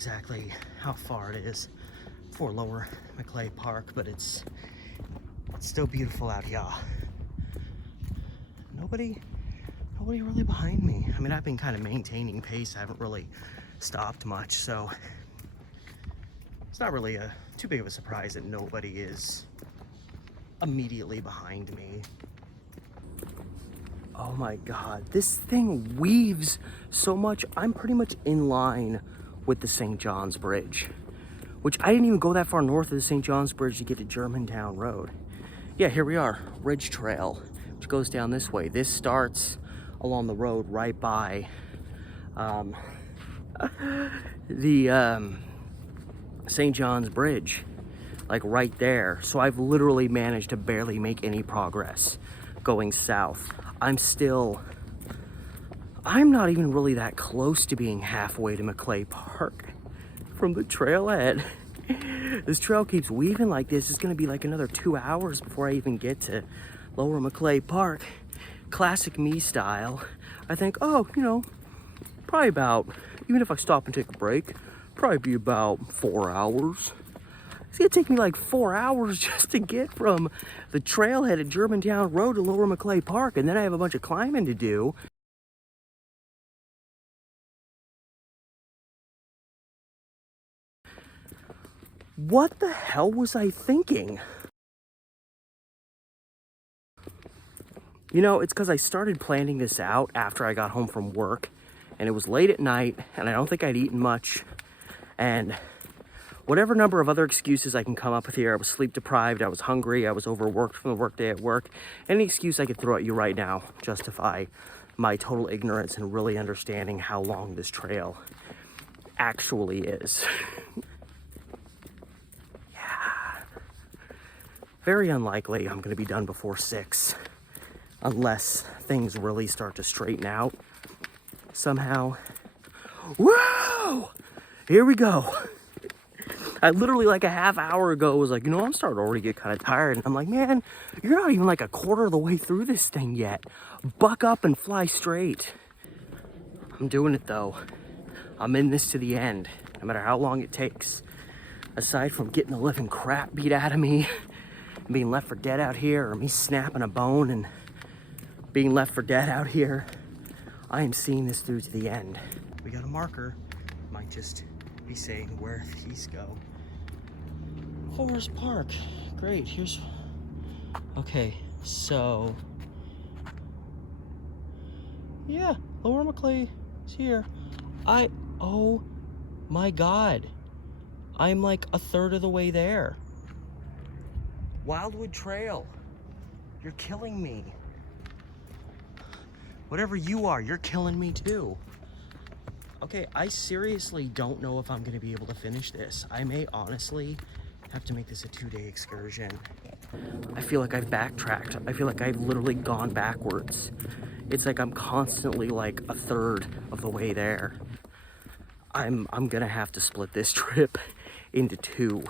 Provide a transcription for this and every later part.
exactly how far it is for Lower Maclay Park, but it's still beautiful out here. Nobody really behind me. I mean, I've been kind of maintaining pace. I haven't really stopped much, so it's not really too big of a surprise that nobody is immediately behind me. Oh my God, this thing weaves so much. I'm pretty much in line with the St. John's Bridge, which I didn't even go that far north of the St. John's Bridge to get to Germantown Road. Yeah, here we are, Ridge Trail, which goes down this way. This starts along the road right by the St. John's Bridge, like right there. So I've literally managed to barely make any progress going south. I'm not even really that close to being halfway to Maclay Park from the trailhead. This trail keeps weaving like this. It's gonna be like another 2 hours before I even get to Lower Maclay Park. Classic me style. I think, oh, you know, probably about, even if I stop and take a break, probably be about 4 hours. It's gonna take me like 4 hours just to get from the trailhead at Germantown Road to Lower Maclay Park, and then I have a bunch of climbing to do. What the hell was I thinking? You know, it's because I started planning this out after I got home from work, and it was late at night, and I don't think I'd eaten much, and whatever number of other excuses I can come up with here. I was sleep deprived, I was hungry, I was overworked from the workday at work. Any excuse I could throw at you right now justify my total ignorance and really understanding how long this trail actually is. Yeah. Very unlikely I'm gonna be done before 6, unless things really start to straighten out somehow. Whoa! Here we go. I literally like a half hour ago was like, you know, I'm starting to already get kind of tired. And I'm like, man, you're not even like a quarter of the way through this thing yet. Buck up and fly straight. I'm doing it though. I'm in this to the end, no matter how long it takes. Aside from getting the living crap beat out of me, and being left for dead out here, or me snapping a bone and being left for dead out here, I am seeing this through to the end. We got a marker. Might just be saying where these go. Forest Park. Great. Here's. Okay, so. Yeah, Lower Maclay is here. Oh my God. I'm like a third of the way there. Wildwood Trail. You're killing me. Whatever you are, you're killing me too. Okay, I seriously don't know if I'm gonna be able to finish this. I may honestly have to make this a 2-day excursion. I feel like I've backtracked. I feel like I've literally gone backwards. It's like I'm constantly like a third of the way there. I'm gonna have to split this trip into 2.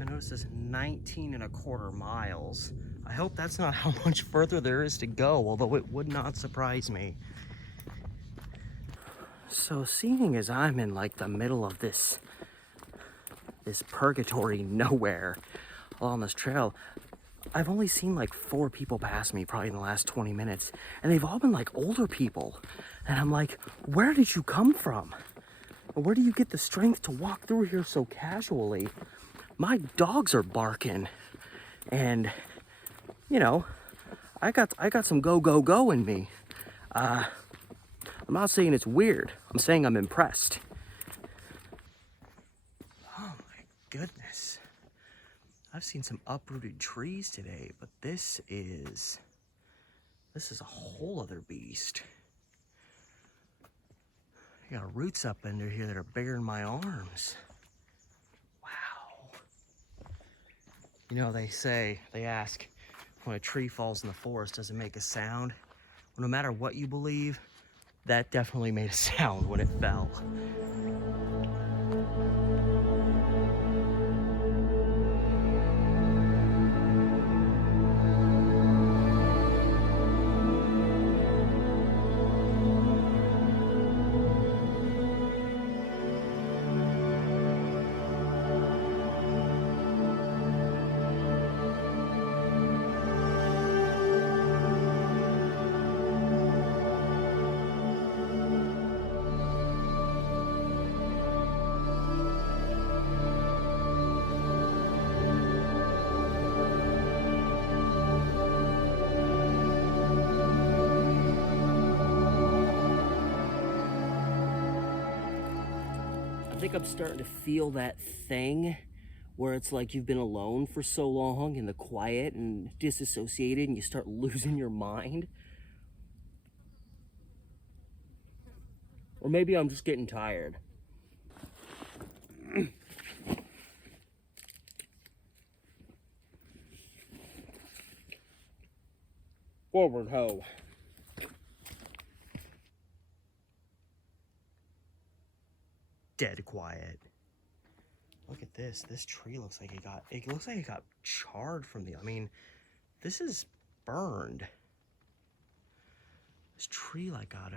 So I noticed this 19.25 miles. I hope that's not how much further there is to go, although it would not surprise me. So seeing as I'm in like the middle of this purgatory nowhere along this trail, I've only seen like 4 people pass me probably in the last 20 minutes, and they've all been like older people. And I'm like, where did you come from? Where do you get the strength to walk through here so casually? My dogs are barking, and you know, I got some go in me. I'm not saying it's weird. I'm saying I'm impressed. Oh my goodness. I've seen some uprooted trees today, but this is a whole other beast. I got roots up under here that are bigger than my arms. Wow. You know, they ask, when a tree falls in the forest, does it make a sound? Well, no matter what you believe, that definitely made a sound when it fell. I think I'm starting to feel that thing where it's like you've been alone for so long in the quiet and disassociated, and you start losing your mind. Or maybe I'm just getting tired. Forward ho. Dead quiet. Look at this. This tree looks like it got charred from I mean, this is burned. This tree like got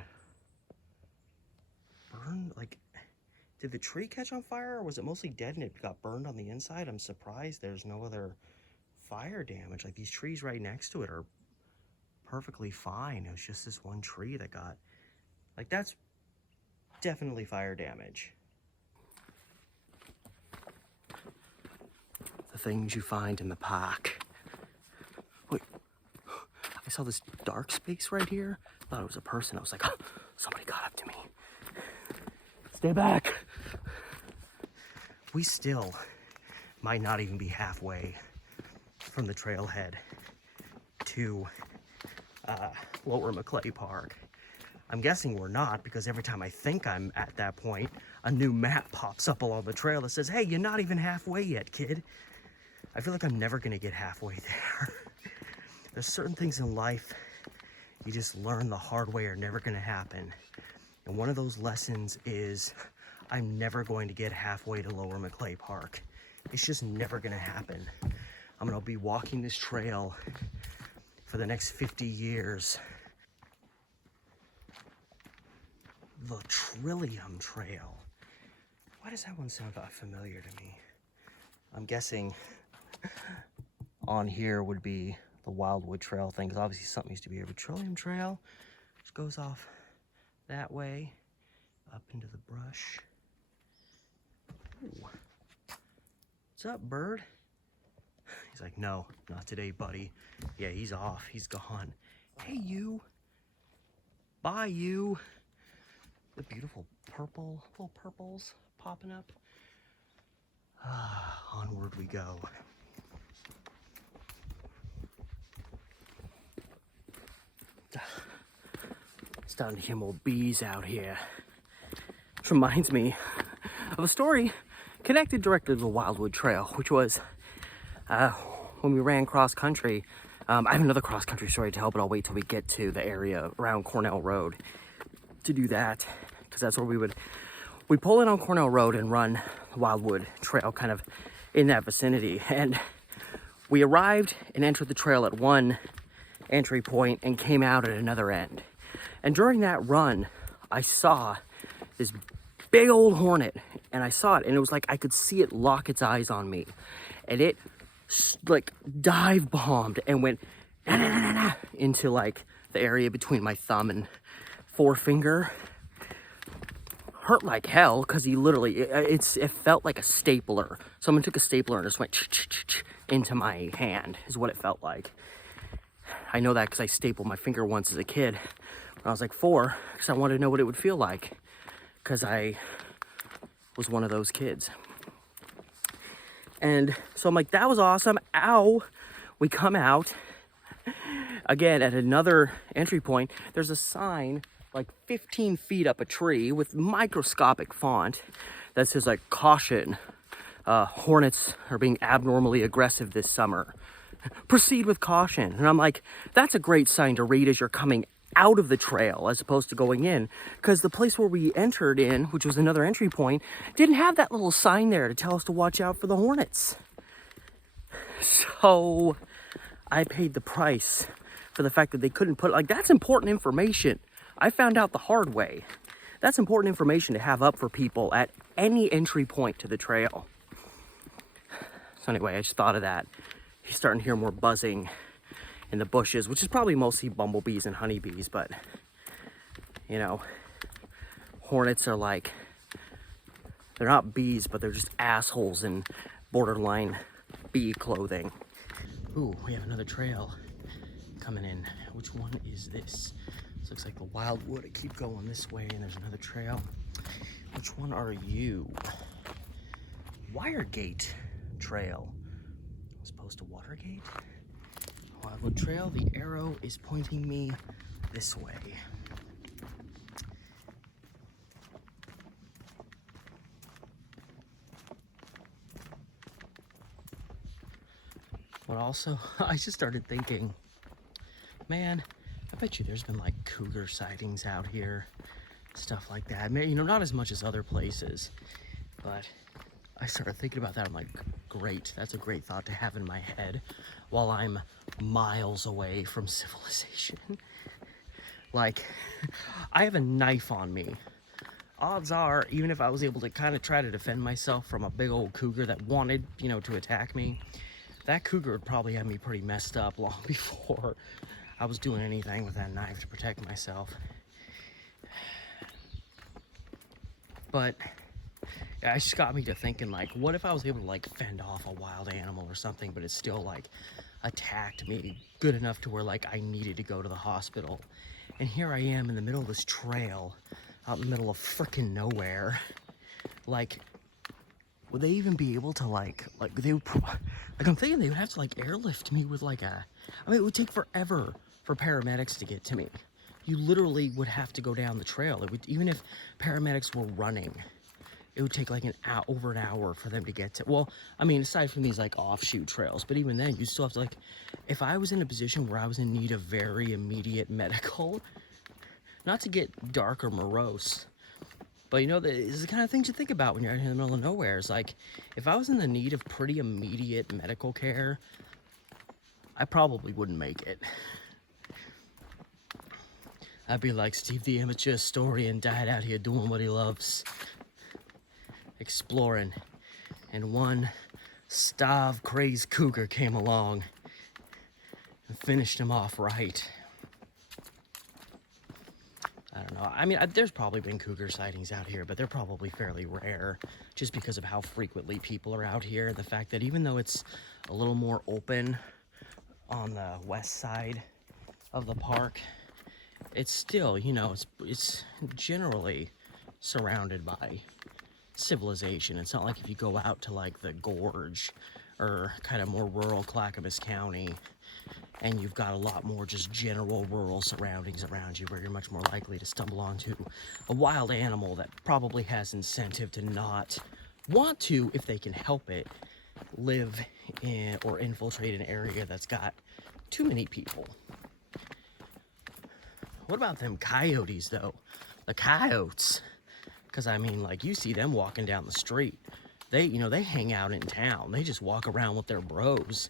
burned. Like, did the tree catch on fire, or was it mostly dead and it got burned on the inside? I'm surprised there's no other fire damage. Like, these trees right next to it are perfectly fine. It was just this one tree that got, like, that's definitely fire damage. The things you find in the park. Wait, I saw this dark space right here. I thought it was a person. I was like, oh, somebody got up to me. Stay back. We still might not even be halfway from the trailhead to Lower Maclay Park. I'm guessing we're not, because every time I think I'm at that point, a new map pops up along the trail that says, hey, you're not even halfway yet, kid. I feel like I'm never gonna get halfway there. There's certain things in life you just learn the hard way are never gonna happen. And one of those lessons is I'm never going to get halfway to Lower Maclay Park. It's just never gonna happen. I'm gonna be walking this trail for the next 50 years. The Trillium Trail. Why does that one sound familiar to me? I'm guessing on here would be the Wildwood Trail thing, because obviously something used to be here. But Trillium Trail just goes off that way, up into the brush. Ooh. What's up, bird? He's like, no, not today, buddy. Yeah, he's off. He's gone. Hey, you. Bye, you. The beautiful purple, little purples popping up. Onward we go. Starting to hear more bees out here. Which reminds me of a story connected directly to the Wildwood Trail, which was when we ran cross country. I have another cross country story to tell, but I'll wait till we get to the area around Cornell Road to do that, because that's where we'd pull in on Cornell Road and run the Wildwood Trail kind of in that vicinity. And we arrived and entered the trail at one entry point and came out at another end. And during that run, I saw this big old hornet, and I saw it, and it was like I could see it lock its eyes on me, and it like dive bombed and went na, na, na, na, na, into like the area between my thumb and forefinger. Hurt like hell, because he literally, it felt like a stapler. Someone took a stapler and just went into my hand, is what it felt like. I know that because I stapled my finger once as a kid when I was like 4, because I wanted to know what it would feel like, because I was one of those kids. And so I'm like, that was awesome. Ow. We come out again at another entry point. There's a sign like 15 feet up a tree with microscopic font that says like, caution, hornets are being abnormally aggressive this summer. Proceed with caution. And I'm like, that's a great sign to read as you're coming out of the trail as opposed to going in, because the place where we entered in, which was another entry point, didn't have that little sign there to tell us to watch out for the hornets. So I paid the price for the fact that they couldn't put, like, that's important information. I found out the hard way. That's important information to have up for people at any entry point to the trail. So anyway, I just thought of that. You're starting to hear more buzzing in the bushes, which is probably mostly bumblebees and honeybees, but you know, hornets are like, they're not bees, but they're just assholes in borderline bee clothing. Ooh, we have another trail coming in. Which one is this? This looks like the Wildwood. I keep going this way and there's another trail. Which one are you? Wiregate Trail. As opposed to Watergate? Wildwood Trail, the arrow is pointing me this way. But also, I just started thinking, man, I bet you there's been like cougar sightings out here, stuff like that. You know, not as much as other places, but I started thinking about that. I'm like, great, that's a great thought to have in my head while I'm miles away from civilization. Like, I have a knife on me. Odds are, even if I was able to kind of try to defend myself from a big old cougar that wanted, you know, to attack me, that cougar would probably have me pretty messed up long before I was doing anything with that knife to protect myself. But it just got me to thinking, like, what if I was able to, like, fend off a wild animal or something, but it still, like, attacked me good enough to where, like, I needed to go to the hospital. And here I am in the middle of this trail, out in the middle of frickin' nowhere. Like, would they even be able to, like, they would, like, I'm thinking they would have to, like, airlift me with, like, I mean, it would take forever for paramedics to get to me. You literally would have to go down the trail. It would, even if paramedics were running, it would take like over an hour for them to get to, well, I mean, aside from these like offshoot trails, but even then you still have to, like, if I was in a position where I was in need of very immediate medical, not to get dark or morose, but you know, this is the kind of things you think about when you're out in the middle of nowhere. It's like, if I was in the need of pretty immediate medical care, I probably wouldn't make it. I'd be like Steve the Amateur historian, died out here doing what he loves. Exploring, and one starved-crazed cougar came along and finished him off right. I don't know. I mean, there's probably been cougar sightings out here, but they're probably fairly rare just because of how frequently people are out here. The fact that even though it's a little more open on the west side of the park, it's still, you know, it's generally surrounded by civilization. It's not like if you go out to like the gorge or kind of more rural Clackamas County and you've got a lot more just general rural surroundings around you where you're much more likely to stumble onto a wild animal that probably has incentive to not want to, if they can help it, live in or infiltrate an area that's got too many people. What about them coyotes though? The coyotes. Because, I mean, like, you see them walking down the street. they hang out in town. They just walk around with their bros.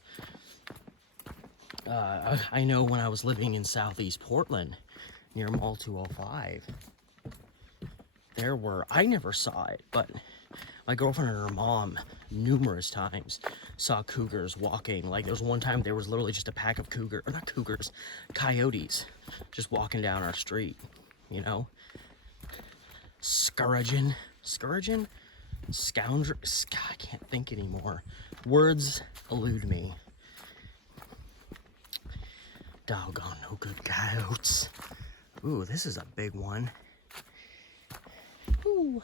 I know when I was living in Southeast Portland, near Mall 205, I never saw it, but my girlfriend and her mom numerous times saw cougars walking. Like, there was one time there was literally just a pack of coyotes just walking down our street, you know? Scourging? Scoundrel? I can't think anymore. Words elude me. Doggone no good coyotes. Ooh, this is a big one. Ooh.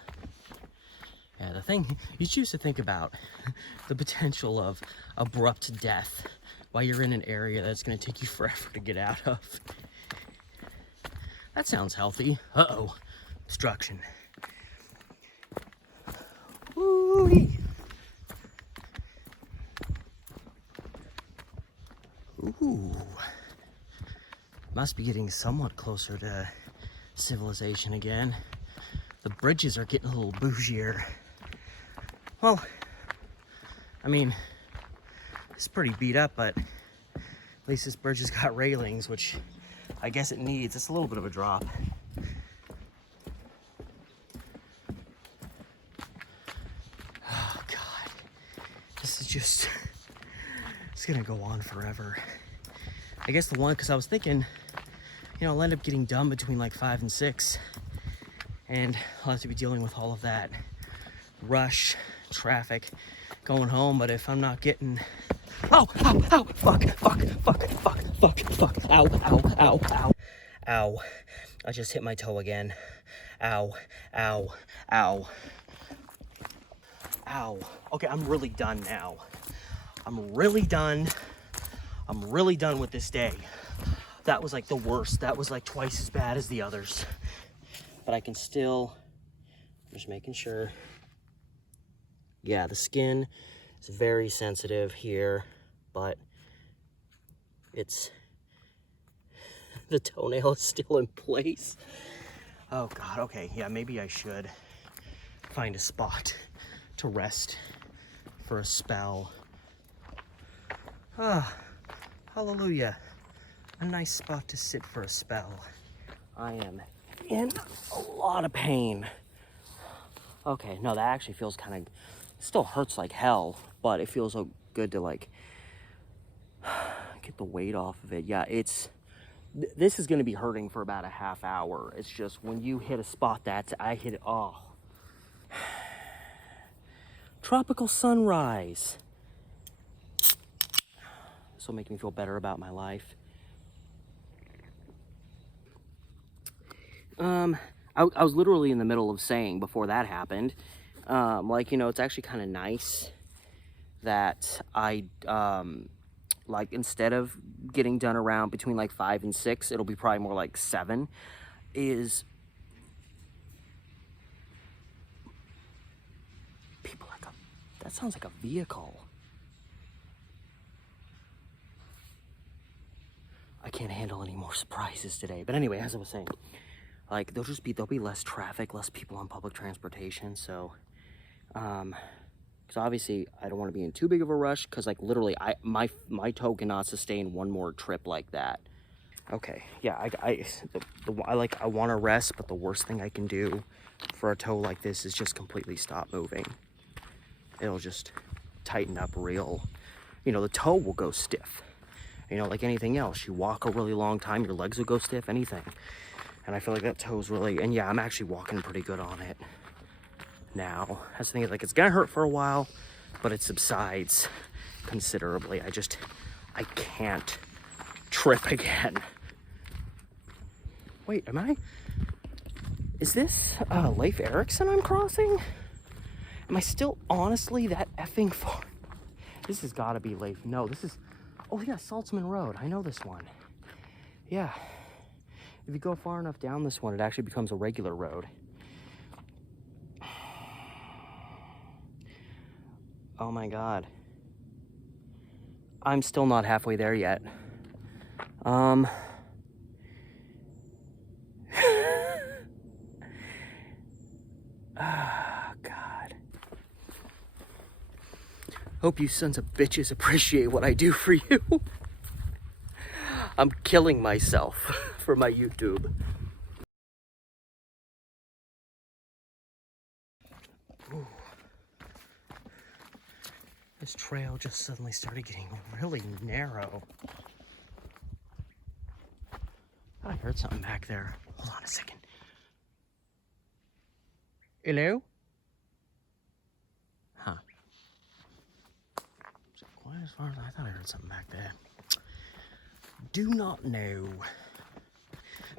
Yeah, the thing, you choose to think about the potential of abrupt death while you're in an area that's going to take you forever to get out of. That sounds healthy. Uh-oh. Obstruction. Woo-wee. Ooh. Must be getting somewhat closer to civilization again. The bridges are getting a little bougier. Well, I mean, it's pretty beat up, but at least this bridge has got railings, which I guess it needs. It's a little bit of a drop. Oh, God. This is just, it's gonna go on forever. I guess the one, because I was thinking, you know, I'll end up getting done between like 5 and 6. And I'll have to be dealing with all of that rush, traffic, going home. But if I'm not getting... Ow, fuck, ow. I just hit my toe again. Ow. Okay, I'm really done now. I'm really done with this day. That was like the worst. That was like twice as bad as the others. But I can still, just making sure. Yeah, the skin is very sensitive here, but the toenail is still in place. Oh God, okay, yeah, maybe I should find a spot to rest for a spell. Ah, hallelujah. A nice spot to sit for a spell. I am in a lot of pain. Okay, no, that actually feels kind of, still hurts like hell, but it feels so good to like get the weight off of it. Yeah, this is going to be hurting for about a half hour. It's just when you hit a spot I hit it, oh. Tropical sunrise. This will make me feel better about my life. I was literally in the middle of saying before that happened, like, you know, it's actually kind of nice that I, like, instead of getting done around between like 5 and 6, it'll be probably more like 7, is people like that sounds like a vehicle. I can't handle any more surprises today. But anyway, as I was saying, like, there'll be less traffic, less people on public transportation. So, because obviously I don't want to be in too big of a rush, because like literally my toe cannot sustain one more trip like that. Okay, yeah, I want to rest, but the worst thing I can do for a toe like this is just completely stop moving. It'll just tighten up real. You know, the toe will go stiff. You know, like anything else, you walk a really long time, your legs will go stiff, anything. And I feel like that toe's really, and yeah, I'm actually walking pretty good on it now. I was thinking, like, it's gonna hurt for a while, but it subsides considerably. I can't trip again. Wait, is this Leif Erikson I'm crossing? Am I still honestly that effing far? This has gotta be Leif, no, this is, oh yeah, Saltzman Road, I know this one. Yeah. If you go far enough down this one, it actually becomes a regular road. Oh my God. I'm still not halfway there yet. Oh God. Hope you sons of bitches appreciate what I do for you. I'm killing myself for my YouTube. Ooh. This trail just suddenly started getting really narrow. I heard something back there. Hold on a second. Hello? Huh. So quiet as far as I thought I heard something back there. Do not know.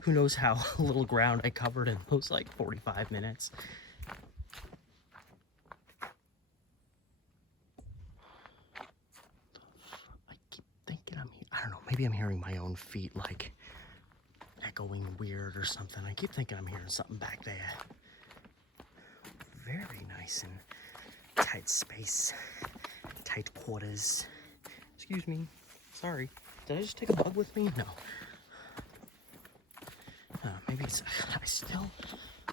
Who knows how little ground I covered in those like 45 minutes. I keep thinking I don't know, maybe I'm hearing my own feet like echoing weird or something. I keep thinking I'm hearing something back there. Very nice and tight space, tight quarters. Excuse me, sorry. Did I just take a bug with me? No. Maybe it's, I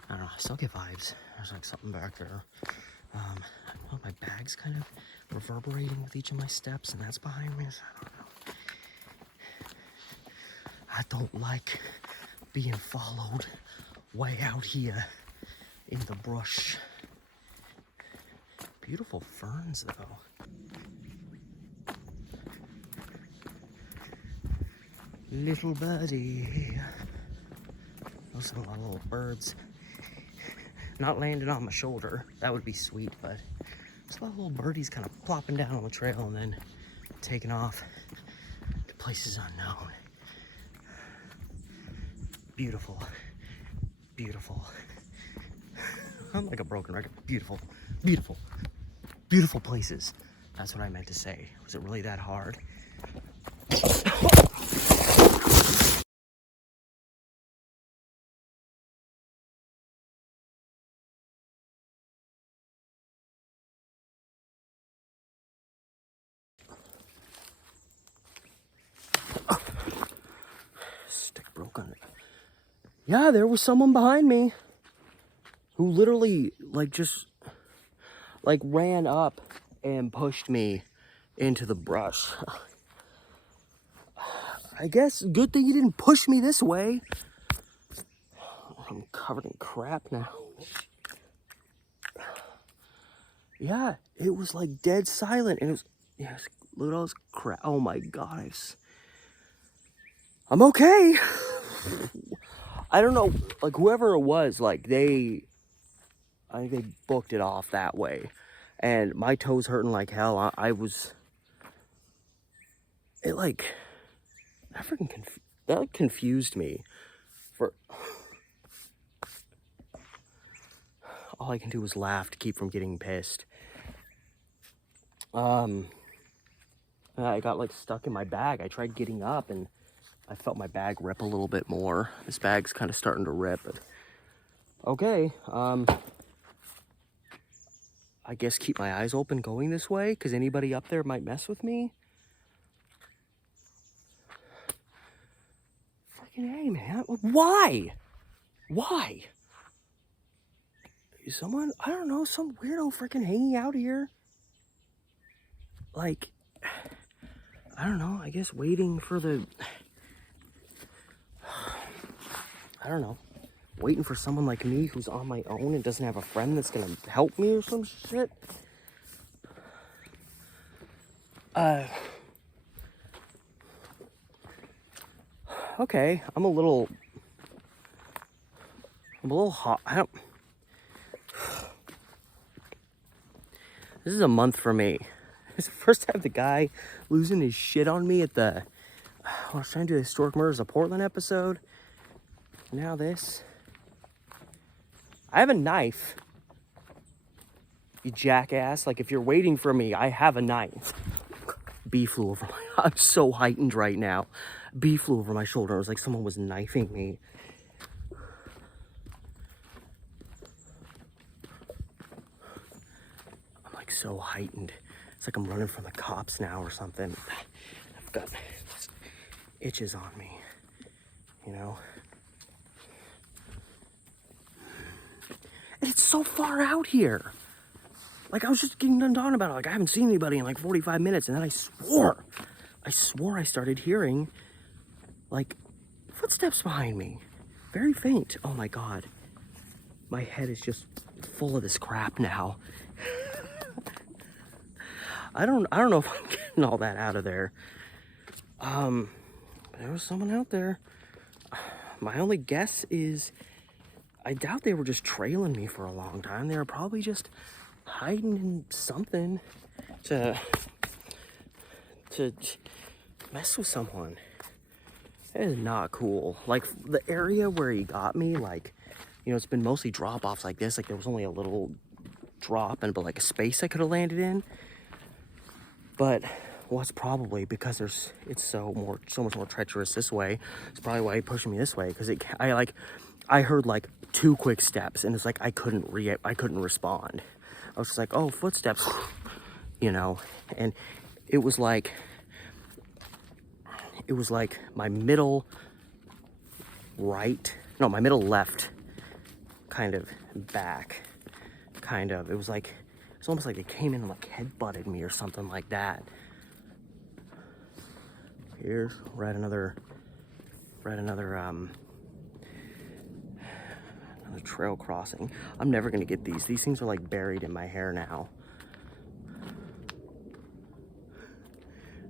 don't know, I still get vibes. There's like something back there. Well, my bag's kind of reverberating with each of my steps, and that's behind me, so I don't know. I don't like being followed way out here in the brush. Beautiful ferns, though. Little birdie. Those are my little birds. Not landing on my shoulder. That would be sweet, but there's a lot of little birdies kind of plopping down on the trail and then taking off to places unknown. Beautiful. Beautiful. I'm like a broken record. Beautiful. Beautiful. Beautiful places. That's what I meant to say. Was it really that hard? Stick broken. Yeah, there was someone behind me who literally just ran up and pushed me into the brush. I guess good thing you didn't push me this way. I'm covered in crap now. Yeah, it was like dead silent, and it was, yes, look at all this crap. Oh my God, I'm okay. I don't know, like whoever it was, I think they booked it off that way, and my toes hurting like hell. That confused me. For all I can do was laugh to keep from getting pissed. I got stuck in my bag. I tried getting up and I felt my bag rip a little bit more. This bag's kind of starting to rip. But okay. I guess keep my eyes open going this way because anybody up there might mess with me. Freaking hey, man. Why? Why? Is someone, I don't know, some weirdo freaking hanging out here? I don't know, I guess waiting for I don't know, waiting for someone like me who's on my own and doesn't have a friend that's gonna help me or some shit. Okay, I'm a little hot. This is a month for me. It's the first time the guy losing his shit on me at I was trying to do the Historic Murders of Portland episode. Now this. I have a knife. You jackass. If you're waiting for me, I have a knife. Bee flew over I'm so heightened right now. Bee flew over my shoulder. It was like someone was knifing me. I'm so heightened. It's like I'm running from the cops now or something. I've got itches on me, you know? And it's so far out here. Like, I was just getting done talking about it. Like, I haven't seen anybody in like 45 minutes. And then I swore I started hearing, like, footsteps behind me. Very faint. Oh my God. My head is just full of this crap now. I don't know if I'm getting all that out of there. There was someone out there. My only guess is I doubt they were just trailing me for a long time. They were probably just hiding in something to mess with someone. That is not cool. Like, the area where he got me, like, you know, it's been mostly drop-offs like this. Like, there was only a little drop but like a space I could have landed in. But well, it's probably because it's so much more treacherous this way. It's probably why he pushed me this way, because I heard like 2 quick steps, and it's like I couldn't respond. I was just like, oh, footsteps, you know. And it was like my middle left, kind of back, kind of. It was almost like they came in and like headbutted me or something like that. Here's another trail crossing. I'm never gonna get these. These things are like buried in my hair now.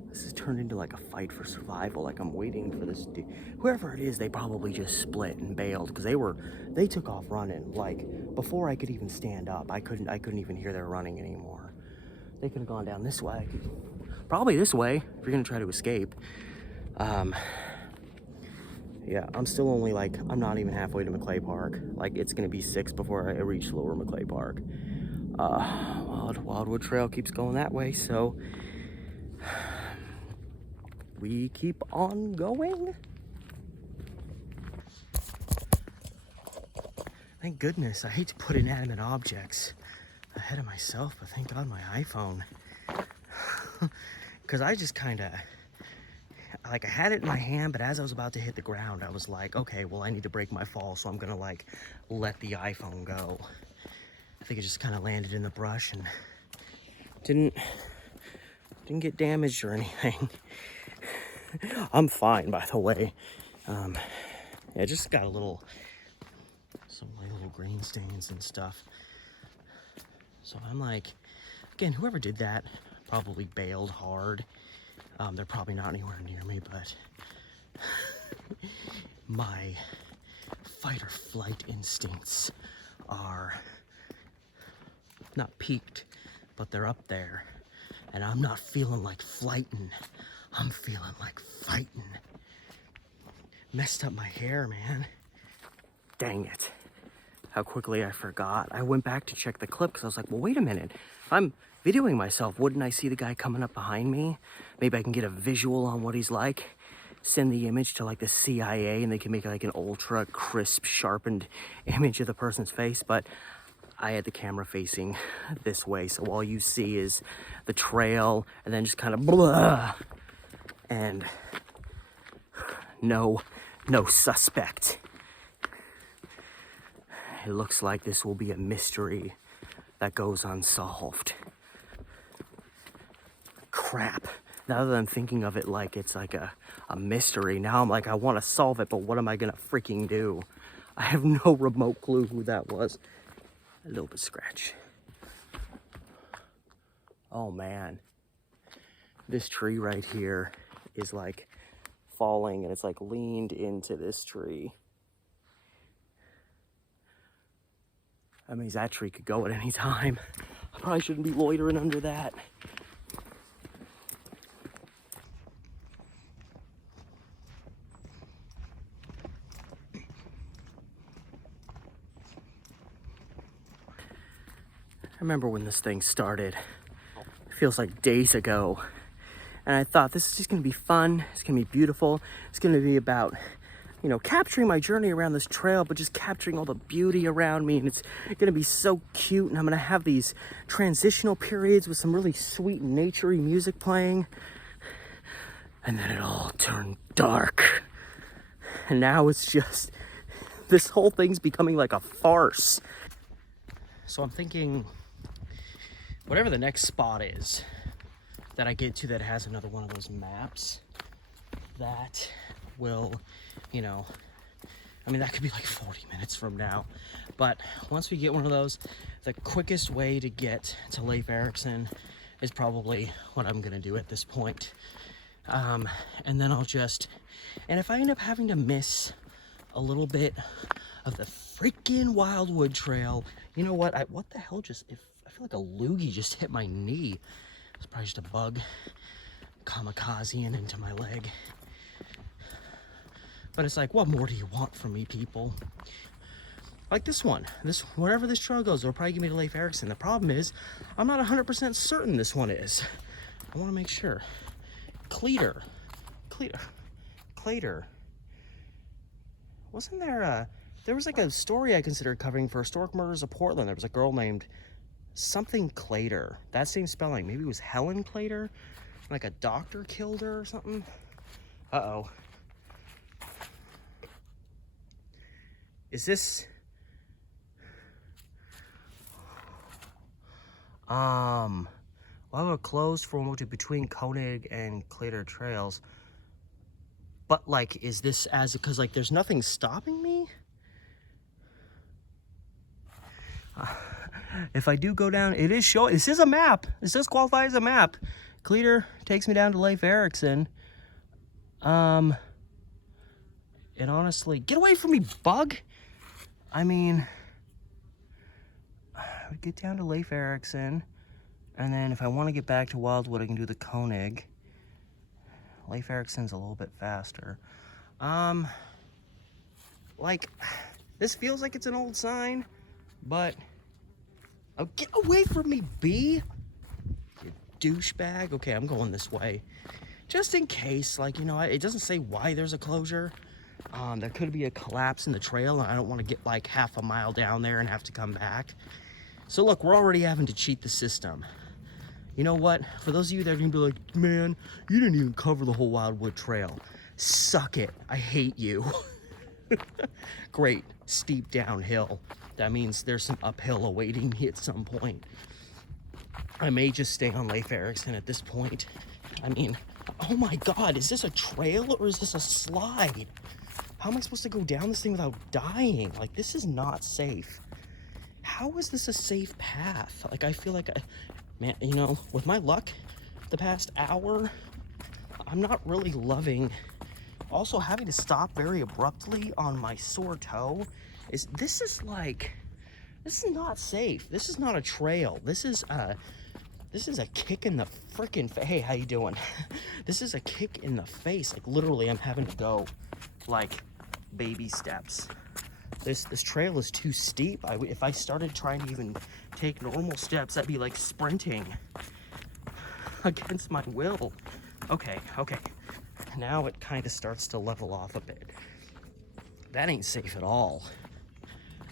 This has turned into like a fight for survival. Like, I'm waiting for this dude. Whoever it is, they probably just split and bailed, because they took off running. Like, before I could even stand up, I couldn't even hear their running anymore. They could have gone down this way. Probably this way, if you're gonna try to escape. Yeah, I'm still only like, I'm not even halfway to McClay Park. Like, it's gonna be 6 before I reach Lower McClay Park. Wildwood Trail keeps going that way, so we keep on going. Thank goodness. I hate to put inanimate objects ahead of myself, but thank God my iPhone. Because I just kind of, like, I had it in my hand, but as I was about to hit the ground, I was like, okay, well, I need to break my fall, so I'm gonna like let the iPhone go. I think it just kind of landed in the brush and didn't get damaged or anything. I'm fine, by the way. Yeah, just got some little green stains and stuff. So I'm like, again, whoever did that probably bailed hard. They're probably not anywhere near me, but my fight or flight instincts are not peaked, but they're up there. And I'm not feeling like flighting. I'm feeling like fighting. Messed up my hair, man. Dang it. How quickly I forgot. I went back to check the clip because I was like, well, wait a minute. If I'm videoing myself, wouldn't I see the guy coming up behind me? Maybe I can get a visual on what he's like. Send the image to like the CIA and they can make like an ultra crisp, sharpened image of the person's face. But I had the camera facing this way, so all you see is the trail and then just kind of blah. And no suspect. It looks like this will be a mystery that goes unsolved. Crap. Now that I'm thinking of it like it's like a mystery, now I'm like, I want to solve it, but what am I gonna freaking do? I have no remote clue who that was. A little bit scratch. Oh man. This tree right here is like falling and it's like leaned into this tree. That means that tree could go at any time. I probably shouldn't be loitering under that. I remember when this thing started. It feels like days ago. And I thought, this is just gonna be fun. It's gonna be beautiful. It's gonna be about, you know, capturing my journey around this trail, but just capturing all the beauty around me. And it's gonna be so cute. And I'm gonna have these transitional periods with some really sweet, naturey music playing. And then it all turned dark. And now it's just, this whole thing's becoming like a farce. So I'm thinking whatever the next spot is that I get to that has another one of those maps, that will, you know, I mean, that could be like 40 minutes from now. But once we get one of those, the quickest way to get to Leif Erikson is probably what I'm gonna do at this point. And then I'll just, and if I end up having to miss a little bit of the freaking Wildwood Trail, you know what? What the hell just, I feel like a loogie just hit my knee. It's probably just a bug kamikazeing into my leg. But it's like, what more do you want from me, people? Like this one, wherever this trail goes, it'll probably get me to Leif Erikson. The problem is, I'm not 100% certain this one is. I want to make sure. Cleater. Wasn't there there was like a story I considered covering for Historic Murders of Portland. There was a girl named something Clater. That same spelling. Maybe it was Helen Clater. Like a doctor killed her or something. Uh-oh. Is this... Well, closed for between Koenig and Clater Trails. But, like, is this as... Because, like, there's nothing stopping me? If I do go down... It is showing... This is a map. This does qualify as a map. Clater takes me down to Leif Erikson. And honestly... Get away from me, bug! I mean... I would get down to Leif Erikson. And then if I want to get back to Wildwood, I can do the Koenig. Leif Erikson's a little bit faster. Like, this feels like it's an old sign, but... Oh, get away from me, bee! You douchebag. Okay, I'm going this way. Just in case, like, you know, it doesn't say why there's a closure. There could be a collapse in the trail, and I don't want to get, like, half a mile down there and have to come back. So, look, we're already having to cheat the system. You know what? For those of you that are going to be like, man, you didn't even cover the whole Wildwood Trail. Suck it. I hate you. Great. Steep downhill. That means there's some uphill awaiting me at some point. I may just stay on Leif Erikson at this point. I mean, oh my God, is this a trail or is this a slide? How am I supposed to go down this thing without dying? Like, this is not safe. How is this a safe path? Like, I feel like, man, you know, with my luck, the past hour, I'm not really loving. Also, having to stop very abruptly on my sore toe this is not safe. This is not a trail. This is a kick in the freaking face. Hey, how you doing? This is a kick in the face. Like, literally, I'm having to go, like, baby steps. This trail is too steep. If I started trying to even take normal steps, I'd be like sprinting against my will. Okay. Now it kind of starts to level off a bit. That ain't safe at all.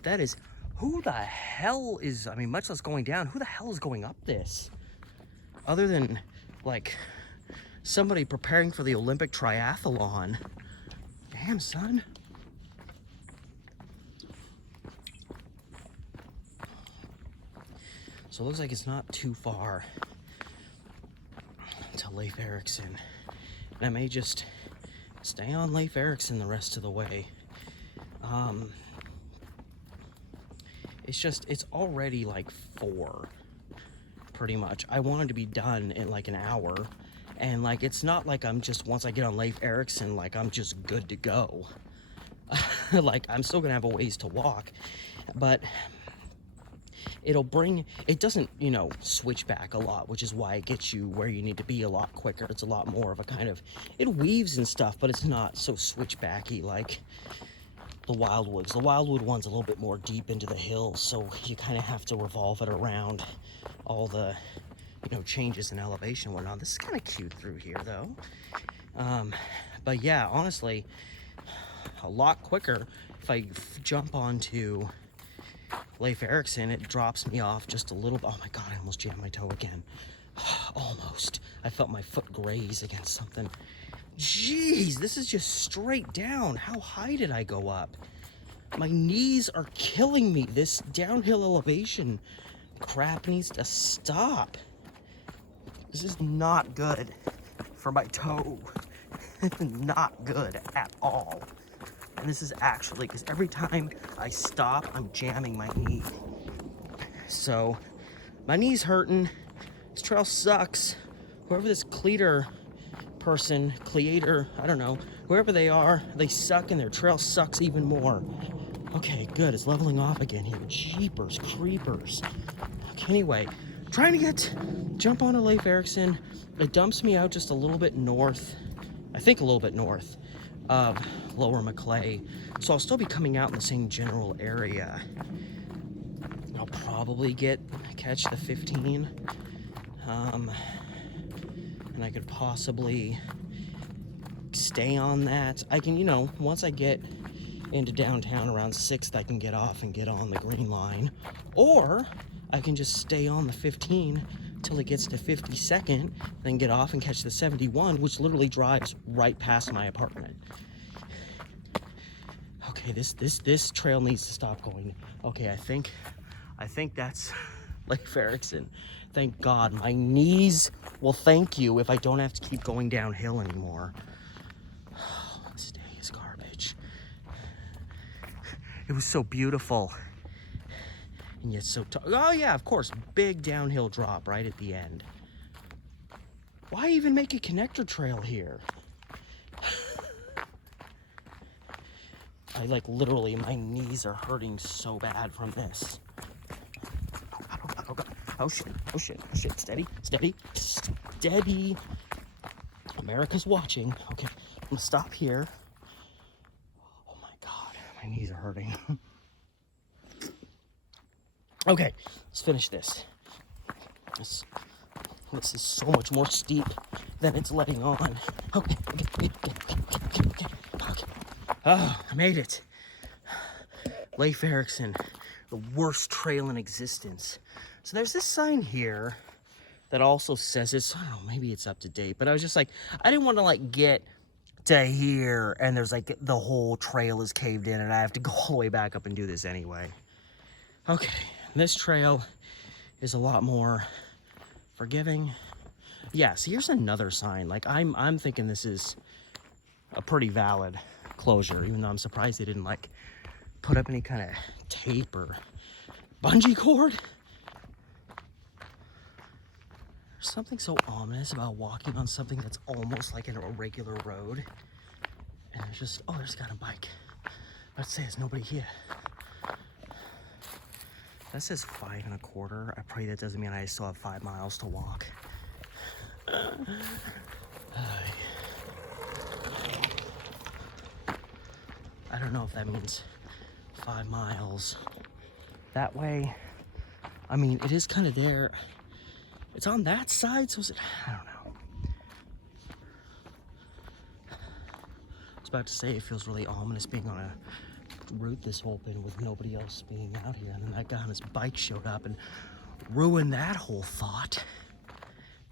That is... Who the hell is... I mean, much less going down. Who the hell is going up this? Other than, like, somebody preparing for the Olympic triathlon. Damn, son. So it looks like it's not too far to Leif Erikson. And I may just stay on Leif Erikson the rest of the way. It's already like 4, pretty much. I wanted to be done in like an hour. And like, it's not like I'm just, once I get on Leif Erikson, like I'm just good to go. Like, I'm still gonna have a ways to walk, but it doesn't, you know, switch back a lot, which is why it gets you where you need to be a lot quicker. It's a lot more of a kind of, it weaves and stuff, but it's not so switchbacky like the Wildwoods. The Wildwood one's a little bit more deep into the hills, so you kind of have to revolve it around all the, you know, changes in elevation and whatnot. This is kind of cute through here, though. But yeah, honestly, a lot quicker if I jump onto Leif Erikson. It drops me off just a little bit. Oh my God, I almost jammed my toe again. Almost. I felt my foot graze against something. Jeez, this is just straight down. How high did I go up? My knees are killing me. This downhill elevation crap needs to stop. This is not good for my toe. Not good at all. And this is actually, because every time I stop, I'm jamming my knee. So, my knee's hurting. This trail sucks. Whoever this cleater person, cleator, I don't know, whoever they are, they suck and their trail sucks even more. Okay, good, it's leveling off again here. Jeepers, creepers. Okay, anyway, trying to jump onto Leif Erikson. It dumps me out just a little bit north, I think a little bit north of Lower Maclay. So I'll still be coming out in the same general area. I'll probably catch the 15. And I could possibly stay on that. I can, once I get into downtown around 6th, I can get off and get on the Green Line. Or I can just stay on the 15 till it gets to 52nd, then get off and catch the 71, which literally drives right past my apartment. Okay, this trail needs to stop going. Okay, I think that's Leif Erikson. Thank God. My knees will thank you if I don't have to keep going downhill anymore. Oh, this day is garbage. It was so beautiful. And yet so tough. Oh yeah, of course. Big downhill drop right at the end. Why even make a connector trail here? I literally, my knees are hurting so bad from this. Oh God. Oh shit. Steady. America's watching. Okay, I'm gonna stop here. Oh my God, my knees are hurting. Okay, let's finish this. This is so much more steep than it's letting on. Okay. Oh, I made it. Leif Erikson, the worst trail in existence. So there's this sign here that also says this. I don't know, maybe it's up to date, but I was just like, I didn't want to get to here and there's the whole trail is caved in and I have to go all the way back up and do this anyway. Okay, this trail is a lot more forgiving. Yeah, so here's another sign. I'm thinking this is a pretty valid closure, even though I'm surprised they didn't put up any kind of tape or bungee cord. There's something so ominous about walking on something that's almost like a regular road. And it's just, oh, there's got a bike. Let's say there's nobody here. That says 5 1/4. I pray that doesn't mean I still have 5 miles to walk. I don't know if that means 5 miles that way. I mean, it is kind of there. It's on that side, so is it? I don't know. I was about to say it feels really ominous being on a route this open with nobody else being out here, and then that guy on his bike showed up and ruined that whole thought.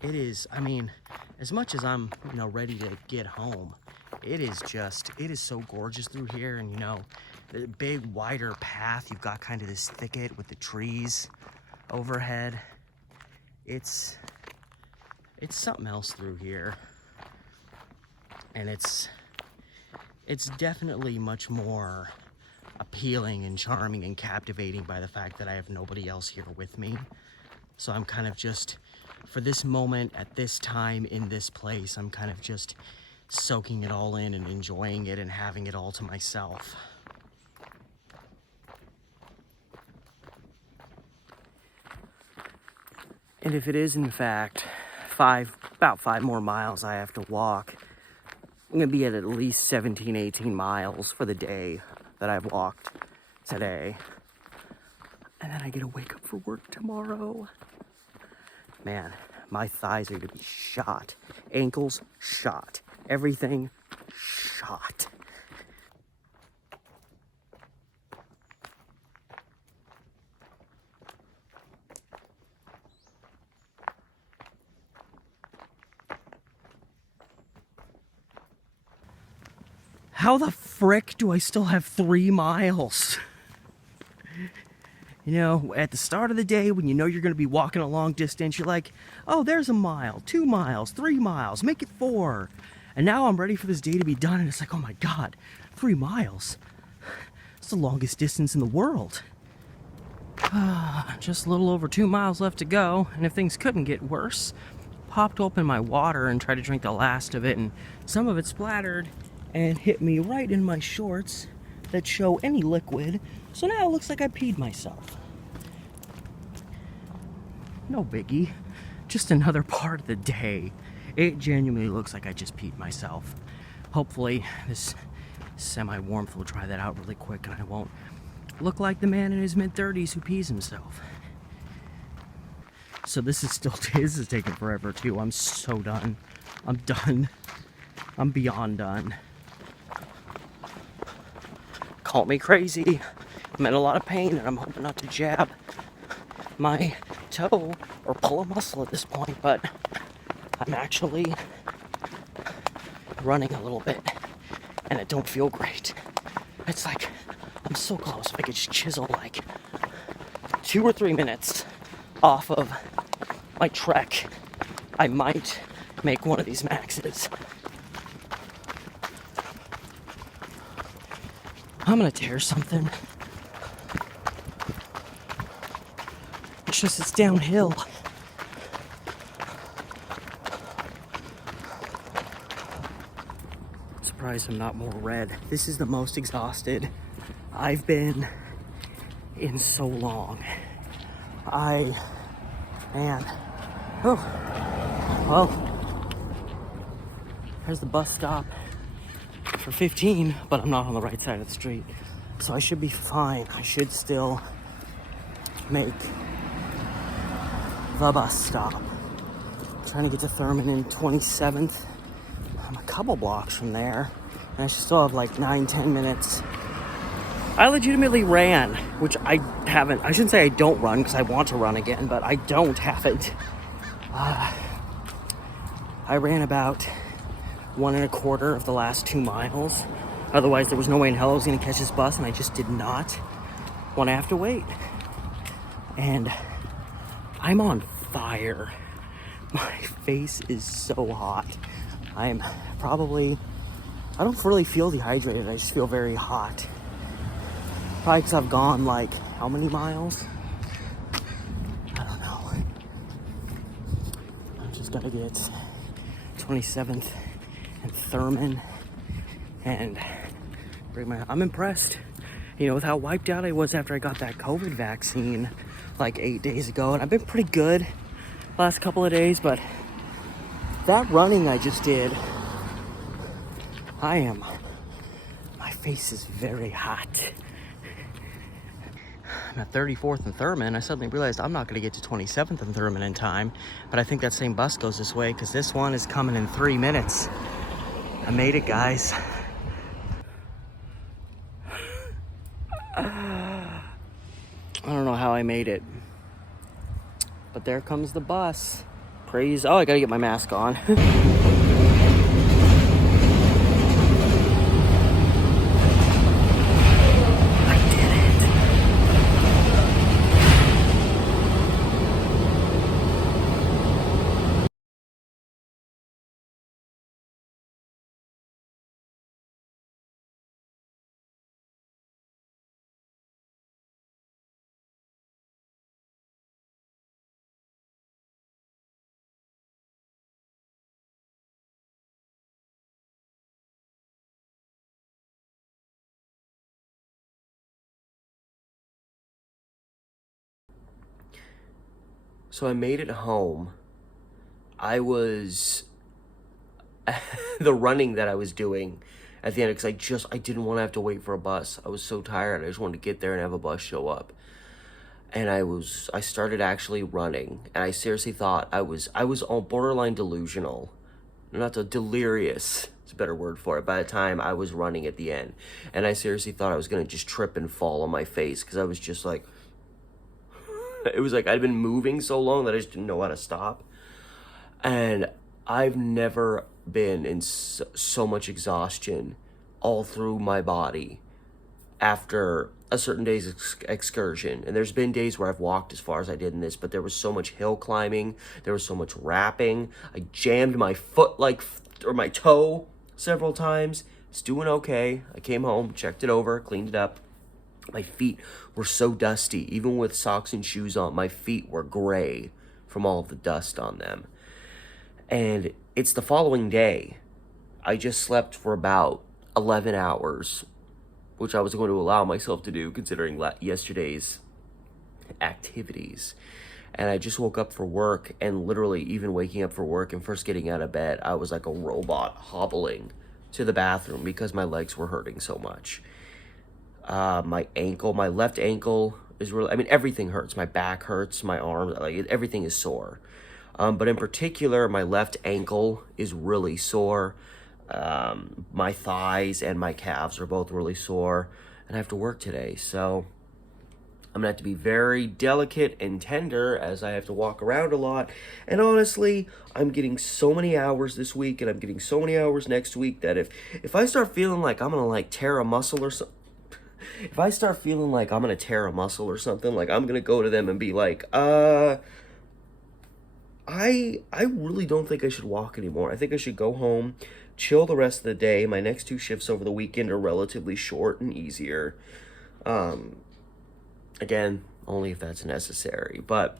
It is, I mean, as much as I'm, ready to get home, it is so gorgeous through here. And the big wider path, you've got kind of this thicket with the trees overhead. It's something else through here, and it's definitely much more appealing and charming and captivating by the fact that I have nobody else here with me. So I'm kind of just, for this moment at this time in this place, I'm kind of just soaking it all in and enjoying it and having it all to myself. And if it is in fact about 5 more miles I have to walk, I'm gonna be at least 17, 18 miles for the day that I've walked today. And then I get to wake up for work tomorrow. Man, my thighs are gonna be shot. Ankles shot. Everything shot. How the frick do I still have 3 miles? You know, at the start of the day, when you know you're going to be walking a long distance, you're like, oh, there's a mile, 2 miles, 3 miles, make it 4. And now I'm ready for this day to be done, and it's like, oh my God, 3 miles. It's the longest distance in the world. Just a little over 2 miles left to go, and if things couldn't get worse, popped open my water and tried to drink the last of it, and some of it splattered and hit me right in my shorts that show any liquid, so now it looks like I peed myself. No biggie, just another part of the day. It genuinely looks like I just peed myself. Hopefully this semi-warmth will dry that out really quick and I won't look like the man in his mid-30s who pees himself. So this is taking forever too. I'm so done. I'm done. I'm beyond done. Call me crazy. I'm in a lot of pain and I'm hoping not to jab my toe or pull a muscle at this point, but I'm actually running a little bit and it don't feel great. It's like I'm so close. If I could just chisel like 2 or 3 minutes off of my trek, I might make one of these maxes. I'm gonna tear something. It's just, it's downhill. Surprised I'm not more red. This is the most exhausted I've been in so long. Man. Oh, well, there's the bus stop for 15, but I'm not on the right side of the street, so I should be fine. I should still make the bus stop. I'm trying to get to Thurman in 27th. I'm a couple blocks from there, and I should still have like 9-10 minutes. I legitimately ran, which I haven't. I shouldn't say I don't run, because I want to run again, but I haven't. I ran about 1 1/4 of the last 2 miles. Otherwise, there was no way in hell I was going to catch this bus, and I just did not want to have to wait. And I'm on fire. My face is so hot. I don't really feel dehydrated. I just feel very hot. Probably because I've gone like, how many miles? I don't know. I just gotta get 27th and Thurman and I'm impressed, you know, with how wiped out I was after I got that COVID vaccine like 8 days ago, and I've been pretty good last couple of days, but that running I just did, my face is very hot. I'm at 34th and Thurman. I suddenly realized I'm not going to get to 27th and Thurman in time, but I think that same bus goes this way because this one is coming in 3 minutes. I made it, guys. I don't know how I made it, but there comes the bus. Praise. Oh, I gotta get my mask on. So I made it home. I was the running that I was doing at the end, because I didn't want to have to wait for a bus. I was so tired. I just wanted to get there and have a bus show up. And I started actually running, and I seriously thought I was on borderline delusional. Not delirious. It's a better word for it. By the time I was running at the end, and I seriously thought I was gonna just trip and fall on my face, because I was just like, it was like I'd been moving so long that I just didn't know how to stop. And I've never been in so much exhaustion all through my body after a certain day's excursion. And there's been days where I've walked as far as I did in this, but there was so much hill climbing, there was so much rapping. I jammed my foot or my toe several times. It's doing okay. I came home, checked it over, cleaned it up. My feet were so dusty. Even with socks and shoes on, my feet were gray from all of the dust on them. And it's the following day. I just slept for about 11 hours, which I was going to allow myself to do considering yesterday's activities. And I just woke up for work, and literally even waking up for work and first getting out of bed, I was like a robot hobbling to the bathroom because my legs were hurting so much. My left ankle is really, I mean, everything hurts. My back hurts, my arms, like everything is sore. But in particular, my left ankle is really sore. My thighs and my calves are both really sore, and I have to work today. So I'm gonna have to be very delicate and tender as I have to walk around a lot. And honestly, I'm getting so many hours this week, and I'm getting so many hours next week that if I start feeling like I'm gonna like tear a muscle or something, if I start feeling like I'm gonna tear a muscle or something, like I'm gonna go to them and be like, I really don't think I should walk anymore. I think I should go home, chill the rest of the day. My next 2 shifts over the weekend are relatively short and easier. Again, only if that's necessary. But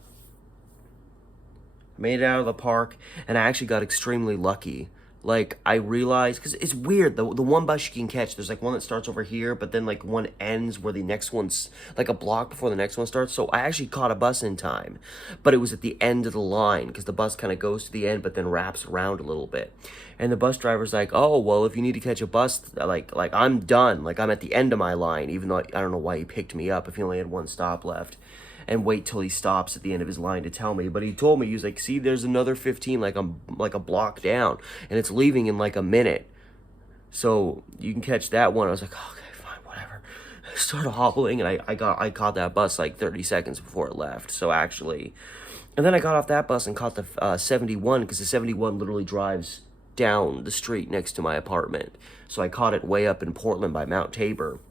I made it out of the park, and I actually got extremely lucky. Like, I realized, because it's weird, the one bus you can catch, there's like one that starts over here, but then like one ends where the next one's like a block before the next one starts. So I actually caught a bus in time, but it was at the end of the line, because the bus kind of goes to the end but then wraps around a little bit. And the bus driver's like, oh, well, if you need to catch a bus, like I'm done, like I'm at the end of my line, even though I don't know why he picked me up if he only had 1 stop left. And wait till he stops at the end of his line to tell me. But he told me, he was like, see, there's another 15 like I'm like a block down, and it's leaving in like a minute, so you can catch that one. I was like, oh, okay, fine, whatever. I started hobbling, and I caught that bus like 30 seconds before it left. So actually, and then I got off that bus and caught the 71, because the 71 literally drives down the street next to my apartment. So I caught it way up in Portland by Mount Tabor,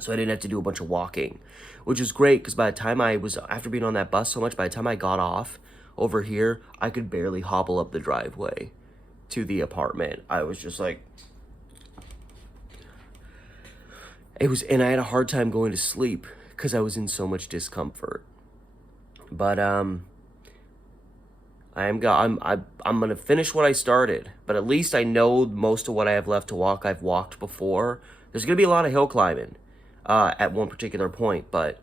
so I didn't have to do a bunch of walking, which was great, because by the time after being on that bus so much, by the time I got off over here, I could barely hobble up the driveway to the apartment. I was just like, and I had a hard time going to sleep because I was in so much discomfort. But I'm gonna finish what I started, but at least I know most of what I have left to walk. I've walked before. There's gonna be a lot of hill climbing at one particular point, but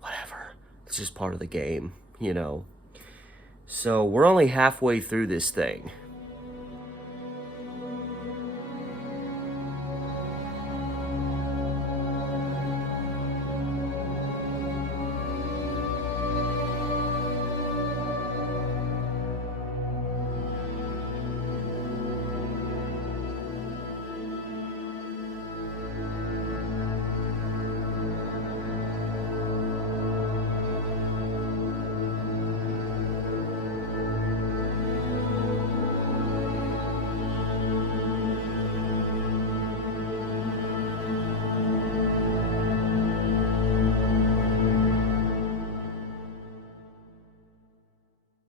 whatever. It's just part of the game, you know. So we're only halfway through this thing.